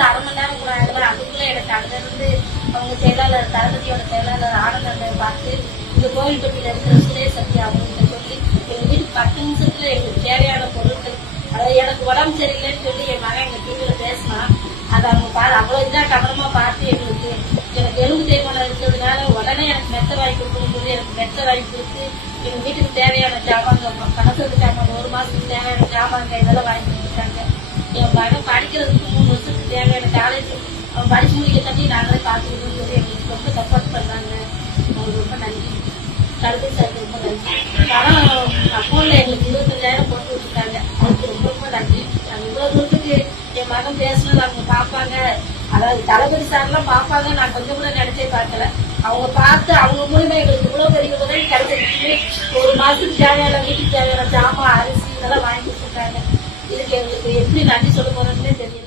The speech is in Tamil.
பார்த்து 1/2 மணி நேரம் கூட ஆகல. அதுக்குள்ள எனக்கு அங்க இருந்து அவங்க செயலாளர் தளபதியோட செயலாளர் ஆனந்தனை பார்த்து இந்த கோவில்பட்டியில இருக்கிற சுரேஷ் சத்யா அவங்ககிட்ட சொல்லி எங்க வீட்டுக்கு 10 நிமிஷத்துல எங்களுக்கு தேவையான பொருட்கள், அதாவது எனக்கு உடம்பு சரியில்லைன்னு சொல்லி என் மகன் எங்க டிவியில பேசினா அதை அவங்க அவ்வளவு இதா கவனமா பார்த்து எனக்கு எலும்பு தேய்மானம் இருக்கிறதுனால உடனே எனக்கு மெத்த வாங்கி கொடுக்கணும் சொல்லி எனக்கு மெத்த வாங்கி கொடுத்து எங்க வீட்டுக்கு தேவையான ஜாமாங்க, கணக்கு ஜாமான், 1 மாசத்துக்கு தேவையான ஜாமாங்க இதெல்லாம் வாங்கி கொடுத்துட்டாங்க. என் மகன் படிக்கிறதுக்கு 3 வருஷத்துக்கு தேவையான காலேஜ் அவன் படிச்சு முடிக்க தட்டி நாங்களே பார்த்துக்கணும்னு சொல்லி எங்களுக்கு ரொம்ப சப்போர்ட் பண்ணாங்க. அவங்களுக்கு ரொம்ப நன்றி. கல்வி சார் ரொம்ப நன்றி. பணம் அக்கௌண்ட்ல எங்களுக்கு 25,000 போட்டு விட்டுருக்காங்க. அவங்களுக்கு ரொம்ப ரொம்ப நன்றி. நாங்கள் இவ்வளவு தூரத்துக்கு என் மகன் பேசினது அவங்க பார்ப்பாங்க, அதாவது தளபதி சார்லாம் பார்ப்பாங்க நான் கொஞ்சம் கூட நினைச்சே பார்க்கல. அவங்க பார்த்து அவங்க மூலமா எங்களுக்கு இவ்வளவு பெரிய உதவி கிடைச்சிருக்கு. 1 மாசத்துக்கு தேவையான வீட்டுக்கு தேவையான ஜாமான், அரிசி இதெல்லாம் வாங்கி கொடுத்துருக்காங்க. இதுக்கு எங்களுக்கு எப்படி நன்றி சொல்ல போறதுன்னே தெரியல.